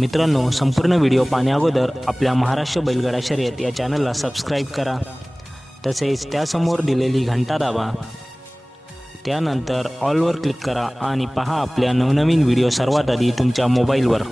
मित्रांनो, संपूर्ण व्हिडिओ पाहण्याअगोदर आपल्या महाराष्ट्र बैलगाडा शर्यत या चॅनलला सबस्क्राईब करा, तसेच त्यासमोर दिलेली घंटा दाबा, त्यानंतर ऑलवर क्लिक करा आणि पहा आपल्या नवनवीन व्हिडिओ सर्वात आधी तुमच्या मोबाईलवर।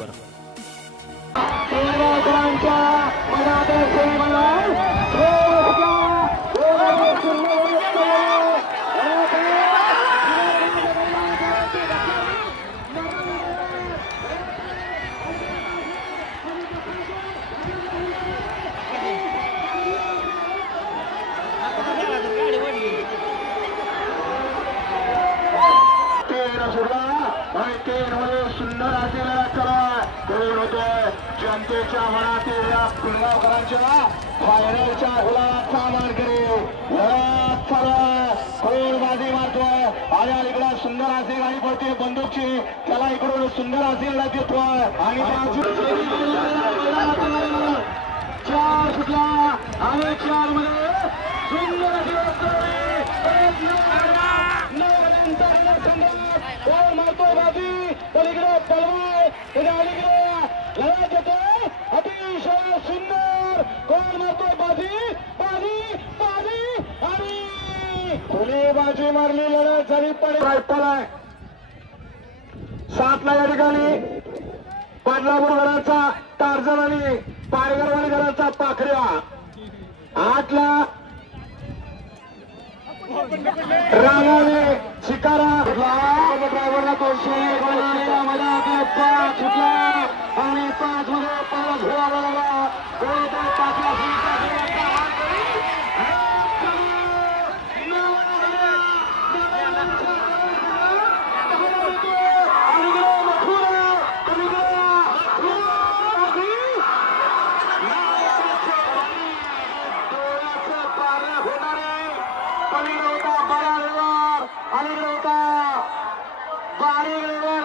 सुंदर असलेला करा कोण होतोय जनतेच्या मनातील या पुणगावकरांच्या फायनलच्या गुलाबात सामान करे लढत चालू कोण बाजी मारतोय आणि इकडे सुंदर असे गाडी पडते बंदूकची त्याला इकडून सुंदर असे लढत येतोय आणि चार सुटला आणि चार मध्ये सुंदर अशी कोण मारतोय बाजी पलीकडे पलवाय त्याच्या अलीकडे लढत येतोय अतिशय सुंदर कोण मारतोय बाजी बाजी बाजी आणि खुली बाजी मारली लढत झाली पडाय सातला या ठिकाणी पाडलापूर घराचा टार्झन आणि पारगरवाडी घराचा पाखऱ्या आठला रामाने शिकारा ड्रायव्हरला 200 मला आपला 5 सुटला आणि 5 मध्ये परत घोळा लागला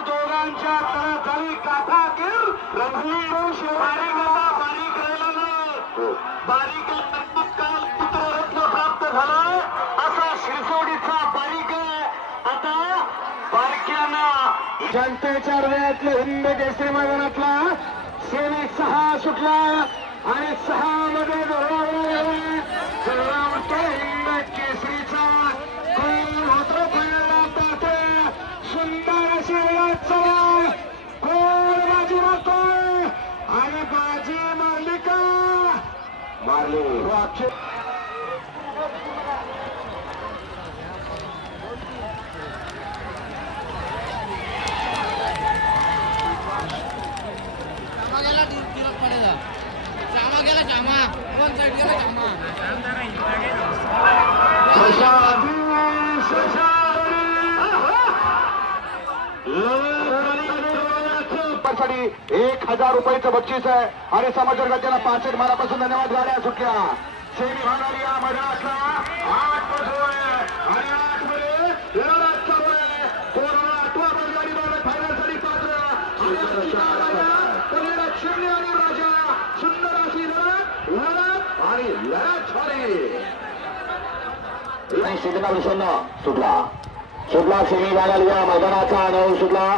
दोघांच्या तळात झाली काठाकीर बारीक काल पुत्ररत्न प्राप्त झाला असा शिरसोडीचा बारीक आता बारक्यानं जनतेच्या हृदयातले हिंद केसरी मैदानातला सेमी 6 सुटला आणि 6 मध्ये हिंद केसरीचा कोण होतो पहिला पाहते सुंदर अशी चला कोण बाजी मारतोय आणि बाजी मारली का मारली वाक्य साठी 1000 रुपयाचं बक्षीस आहे आणि समाजवर्गाच्या 65 मारापासून धन्यवाद गाड्या सुटल्या सेमी भागाली या मैदानातला 8 आणि 8 मध्ये लढत चालू आहे कोणाला 8वा बैलगाडी दौडत फायनलसाठी पात्र लक्ष्मी आणि राजा सुंदर अशी लढत आणि लढत झाली सिद्धना विषन्न सुटला सेमी भागाली या मैदानाचा 9 सुटला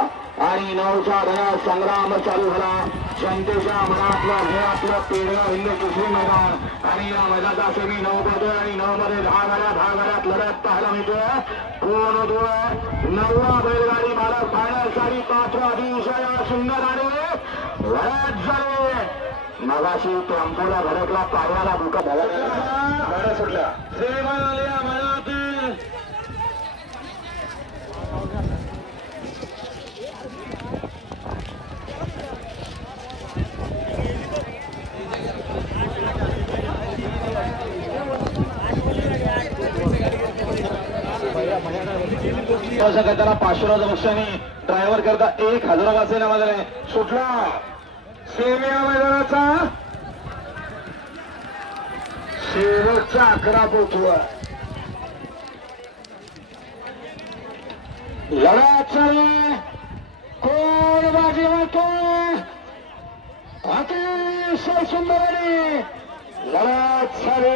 आणि 9च्या धन्यात संग्राम चालू झाला जनतेच्या मनातलं हे आपलं पेडगाव हिंद केसरी मैदान आणि या मैदानाचा सेमी 9 पडतोय आणि 9 मध्ये 10 गाड्यात लढत पाहायला मिळतोय कोण होतोय 9वा बैलगाडी मालक फायनल साठी 5वा अतिशय सुंदर आणि लढत झाली मगाशी टेम्पोला धडकला पायाला दुखा गाड्या सुटल्या त्याला 500 बक्षाने ड्रायव्हर करता 1000 वाचे नावाला सुटला सेमी मैदानाचा शेवटचा 11 पोहोचवा लढत चालू कोण बाजी मारतोय अतिशय सुंदर लढत चालू